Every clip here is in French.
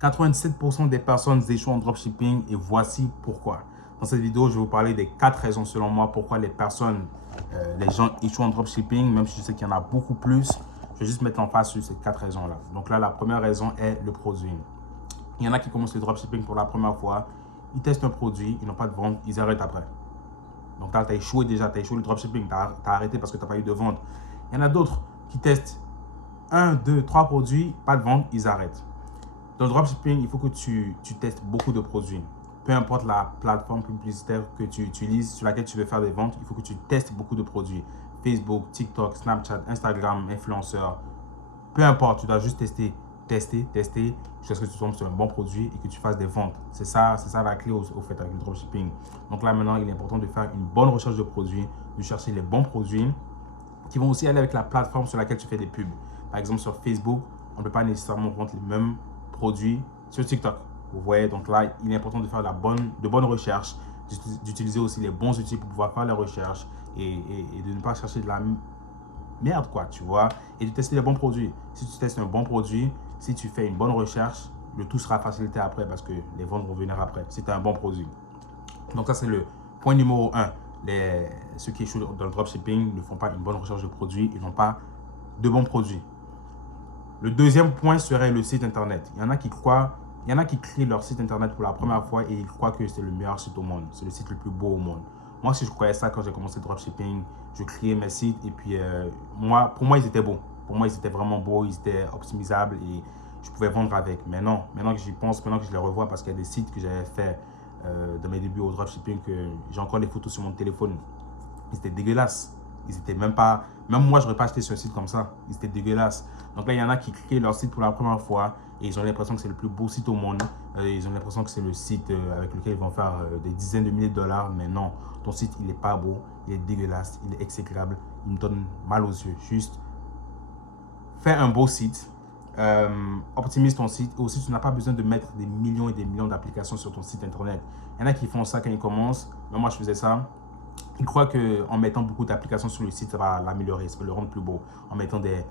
97% des personnes échouent en dropshipping et voici pourquoi. Dans cette vidéo, je vais vous parler des 4 raisons selon moi pourquoi les gens échouent en dropshipping, même si je sais qu'il y en a beaucoup plus. Je vais juste mettre l'emphase sur ces 4 raisons-là. Donc là, la première raison est le produit. Il y en a qui commencent le dropshipping pour la première fois, ils testent un produit, ils n'ont pas de vente, ils arrêtent après. Donc là, tu as échoué déjà, tu as échoué le dropshipping, tu as arrêté parce que tu n'as pas eu de vente. Il y en a d'autres qui testent 1, 2, 3 produits, pas de vente, ils arrêtent. Dans le dropshipping, il faut que tu testes beaucoup de produits. Peu importe la plateforme publicitaire que tu utilises, sur laquelle tu veux faire des ventes, il faut que tu testes beaucoup de produits. Facebook, TikTok, Snapchat, Instagram, influenceurs. Peu importe, tu dois juste tester, jusqu'à ce que tu tombes sur un bon produit et que tu fasses des ventes. C'est ça la clé au fait avec le dropshipping. Donc là, maintenant, il est important de faire une bonne recherche de produits, de chercher les bons produits qui vont aussi aller avec la plateforme sur laquelle tu fais des pubs. Par exemple, sur Facebook, on ne peut pas nécessairement vendre les mêmes produits sur TikTok. Vous voyez, donc là, il est important de faire de bonnes recherches, d'utiliser aussi les bons outils pour pouvoir faire les recherches et de ne pas chercher de la merde, quoi, tu vois, et de tester les bons produits. Si tu testes un bon produit, si tu fais une bonne recherche, le tout sera facilité après parce que les ventes vont venir après, si tu as un bon produit. Donc ça, c'est le point numéro 1. Ceux qui échouent dans le dropshipping ne font pas une bonne recherche de produits, ils n'ont pas de bons produits. Le deuxième point serait le site internet. Il y en a qui créent leur site internet pour la première fois et ils croient que c'est le meilleur site au monde. C'est le site le plus beau au monde. Moi, si je croyais ça quand j'ai commencé le dropshipping, je créais mes sites et puis pour moi, ils étaient beaux. Pour moi, ils étaient vraiment beaux, ils étaient optimisables et je pouvais vendre avec. Mais non, maintenant que j'y pense, maintenant que je les revois parce qu'il y a des sites que j'avais fait dans mes débuts au dropshipping que j'ai encore les photos sur mon téléphone. Ils étaient dégueulasses. Ils étaient même pas... Même moi, je n'aurais pas acheté sur un site comme ça. Ils étaient dégueulasses. Donc là, il y en a qui créent leur site pour la première fois et ils ont l'impression que c'est le plus beau site au monde. Ils ont l'impression que c'est le site avec lequel ils vont faire des dizaines de milliers de dollars. Mais non, ton site, il n'est pas beau. Il est dégueulasse. Il est exécrable. Il me donne mal aux yeux. Juste, fais un beau site. Optimise ton site. Et aussi, tu n'as pas besoin de mettre des millions et des millions d'applications sur ton site internet. Il y en a qui font ça quand ils commencent. Mais moi, je faisais ça. Ils croient qu'en mettant beaucoup d'applications sur le site, ça va l'améliorer, ça va le rendre plus beau. En mettant des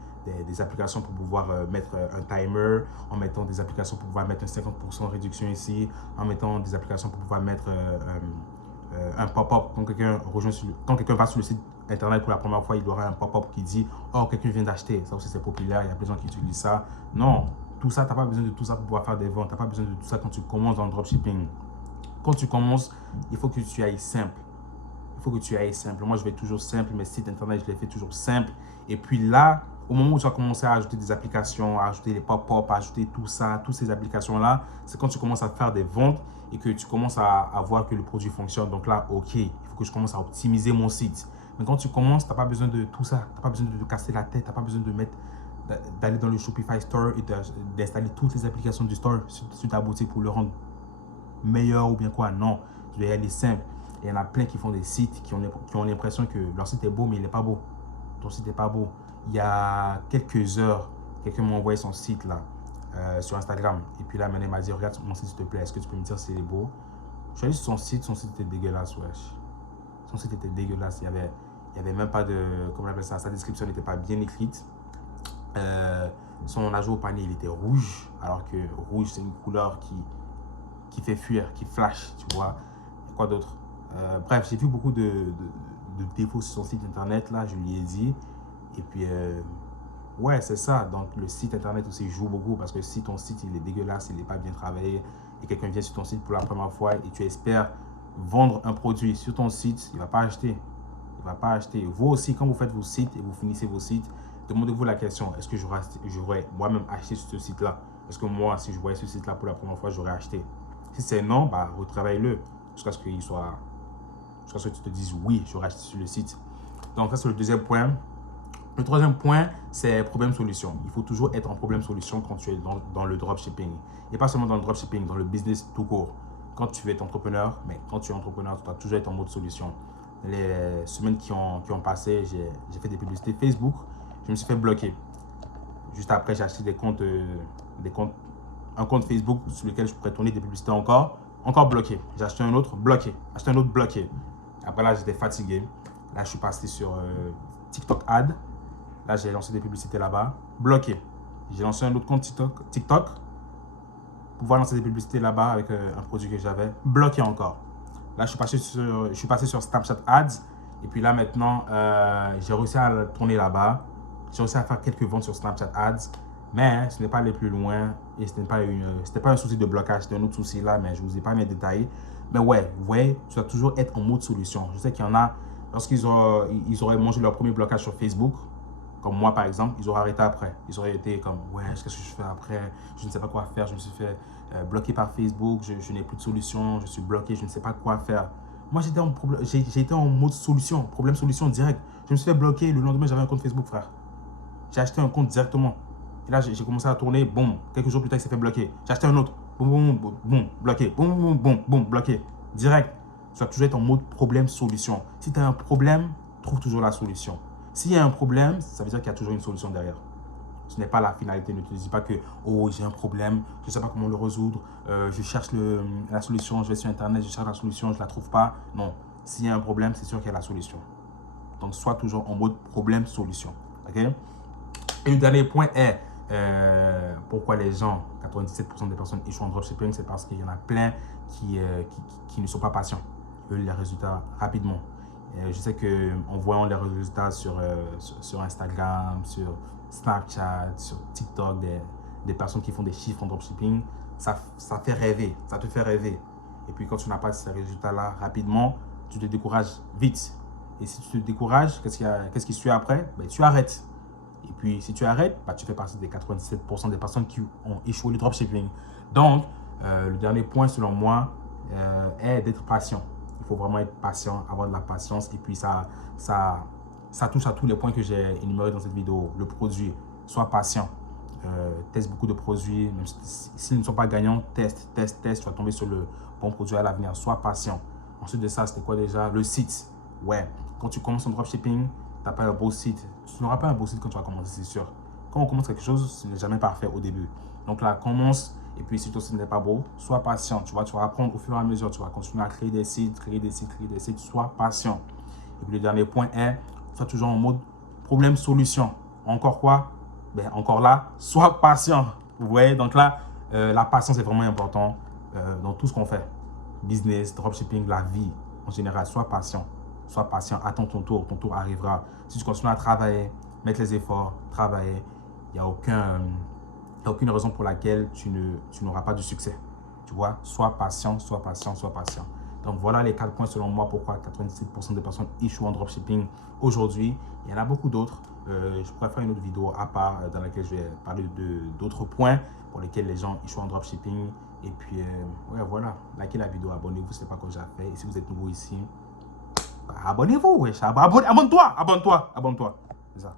applications pour pouvoir mettre un timer, en mettant des applications pour pouvoir mettre un 50% de réduction ici, en mettant des applications pour pouvoir mettre un pop-up. Quand quelqu'un va sur le site internet pour la première fois, il aura un pop-up qui dit « Oh, quelqu'un vient d'acheter ». Ça aussi, c'est populaire, il y a plein de gens qui utilisent ça. Non, tout ça, tu n'as pas besoin de tout ça pour pouvoir faire des ventes. Tu n'as pas besoin de tout ça quand tu commences dans le dropshipping. Quand tu commences, il faut que tu ailles simple. Il faut que tu ailles simple. Moi, je vais toujours simple. Mes sites internet, je les fais toujours simple. Et puis là, au moment où tu vas commencer à ajouter des applications, à ajouter les pop-up, à ajouter tout ça, toutes ces applications-là, c'est quand tu commences à faire des ventes et que tu commences à voir que le produit fonctionne. Donc là, OK, il faut que je commence à optimiser mon site. Mais quand tu commences, tu n'as pas besoin de tout ça. Tu n'as pas besoin de te casser la tête. Tu n'as pas besoin d'aller dans le Shopify Store et d'installer toutes les applications du store sur ta boutique pour le rendre meilleur ou bien quoi. Non, tu dois y aller simple. Il y en a plein qui font des sites qui ont l'impression que leur site est beau, mais il n'est pas beau. Ton site n'est pas beau. Il y a quelques heures, quelqu'un m'a envoyé son site là, sur Instagram. Et puis là, maintenant, il m'a dit, regarde mon site, s'il te plaît, est-ce que tu peux me dire si c'est beau? Je suis allé sur son site était dégueulasse, wesh. Son site était dégueulasse. Il y avait même pas de, comment on appelle ça, sa description n'était pas bien écrite. Son ajout au panier, il était rouge, alors que rouge, c'est une couleur qui fait fuir, qui flash, tu vois. Et quoi d'autre? Bref, j'ai vu beaucoup de défauts sur son site internet, là, je lui ai dit. Et puis, ouais, c'est ça. Donc, le site internet aussi joue beaucoup parce que si ton site, il est dégueulasse, il n'est pas bien travaillé et quelqu'un vient sur ton site pour la première fois et tu espères vendre un produit sur ton site, il ne va pas acheter. Il ne va pas acheter. Vous aussi, quand vous faites vos sites et vous finissez vos sites, demandez-vous la question, est-ce que j'aurais moi-même acheté sur ce site-là? Est-ce que moi, si je voyais ce site-là pour la première fois, j'aurais acheté? Si c'est non, bah, retravaille-le jusqu'à ce qu'il soit... Jusqu'à ce que tu te dises oui, j'aurais acheté sur le site. Donc, ça, c'est le deuxième point. Le troisième point, c'est problème-solution. Il faut toujours être en problème-solution quand tu es dans le dropshipping. Et pas seulement dans le dropshipping, dans le business tout court. Quand tu es entrepreneur, mais quand tu es entrepreneur, tu dois toujours être en mode solution. Les semaines qui ont passé, j'ai fait des publicités Facebook. Je me suis fait bloquer. Juste après, j'ai acheté un compte Facebook sur lequel je pourrais tourner des publicités encore bloqué. J'ai acheté un autre, bloqué. Acheté un autre, bloqué. Après là, j'étais fatigué. Là, je suis passé sur TikTok Ad. Là, j'ai lancé des publicités là-bas, bloqué. J'ai lancé un autre compte TikTok. pouvoir lancer des publicités là-bas avec un produit que j'avais. Bloqué encore. Là, je suis passé sur Snapchat Ads. Et puis là, maintenant, j'ai réussi à tourner là-bas. J'ai réussi à faire quelques ventes sur Snapchat Ads. Mais ce n'est pas aller plus loin. Et ce n'était pas un souci de blocage. C'était un autre souci là, mais je ne vous ai pas mis détaillé. Mais ouais, tu dois toujours être en mode solution. Je sais qu'il y en a, lorsqu'ils auraient mangé leur premier blocage sur Facebook, comme moi par exemple, ils auraient arrêté après. Ils auraient été comme, ouais, qu'est-ce que je fais après? Je ne sais pas quoi faire. Je me suis fait bloquer par Facebook. Je n'ai plus de solution. Je suis bloqué. Je ne sais pas quoi faire. Moi, j'étais en mode solution, problème-solution direct. Je me suis fait bloquer. Le lendemain, j'avais un compte Facebook, frère. J'ai acheté un compte directement. Et là, j'ai commencé à tourner. Boum. Quelques jours plus tard, il s'est fait bloquer. J'ai acheté un autre. Boum, boum, boum, bloqué. Boum, boum, boum, boum, bloqué. Direct. Tu dois toujours être en mode problème-solution. Si tu as un problème, trouve toujours la solution. S'il y a un problème, ça veut dire qu'il y a toujours une solution derrière. Ce n'est pas la finalité. Ne te dis pas que, oh, j'ai un problème, je ne sais pas comment le résoudre, je cherche la solution, je vais sur Internet, je cherche la solution, je ne la trouve pas. Non. S'il y a un problème, c'est sûr qu'il y a la solution. Donc, sois toujours en mode problème-solution. OK? Et le dernier point est pourquoi les gens, 97% des personnes échouent en dropshipping, c'est parce qu'il y en a plein qui ne sont pas patients. Ils veulent les résultats rapidement. Je sais qu'en voyant les résultats sur Instagram, sur Snapchat, sur TikTok, des personnes qui font des chiffres en dropshipping, ça fait rêver, ça te fait rêver. Et puis quand tu n'as pas ces résultats-là rapidement, tu te décourages vite. Et si tu te décourages, qu'est-ce qui suit après? Ben, tu arrêtes. Et puis si tu arrêtes, ben, tu fais partie des 97% des personnes qui ont échoué le dropshipping. Donc, le dernier point selon moi est d'être patient. Il faut vraiment être patient, avoir de la patience. Et puis ça touche à tous les points que j'ai énumérés dans cette vidéo. Le produit, sois patient. Teste beaucoup de produits. Même s'ils ne sont pas gagnants, teste. Tu vas tomber sur le bon produit à l'avenir. Sois patient. Ensuite de ça, c'était quoi déjà? Le site. Ouais, quand tu commences en dropshipping, tu n'as pas un beau site. Tu n'auras pas un beau site quand tu vas commencer, c'est sûr. Quand on commence quelque chose, ce n'est jamais parfait au début. Donc là, commence. Et puis, si ton site n'est pas beau, sois patient. Tu vas apprendre au fur et à mesure. Tu vas continuer à créer des sites. Sois patient. Et puis, le dernier point est, sois toujours en mode problème-solution. Encore quoi? Ben, encore là, sois patient. Vous voyez? Donc là, la patience est vraiment important dans tout ce qu'on fait. Business, dropshipping, la vie en général. Sois patient. Sois patient. Attends ton tour. Ton tour arrivera. Si tu continues à travailler, mettre les efforts, travailler, il n'y a aucune raison pour laquelle tu n'auras pas de succès. Tu vois, sois patient. Donc, voilà les 4 points selon moi pourquoi 97% des personnes échouent en dropshipping aujourd'hui. Il y en a beaucoup d'autres. Je pourrais faire une autre vidéo à part dans laquelle je vais parler d'autres points pour lesquels les gens échouent en dropshipping. Et puis, ouais, voilà. Likez la vidéo, abonnez-vous, c'est pas quoi j'ai fait. Et si vous êtes nouveau ici, bah, abonnez-vous. Abonne-toi. C'est ça.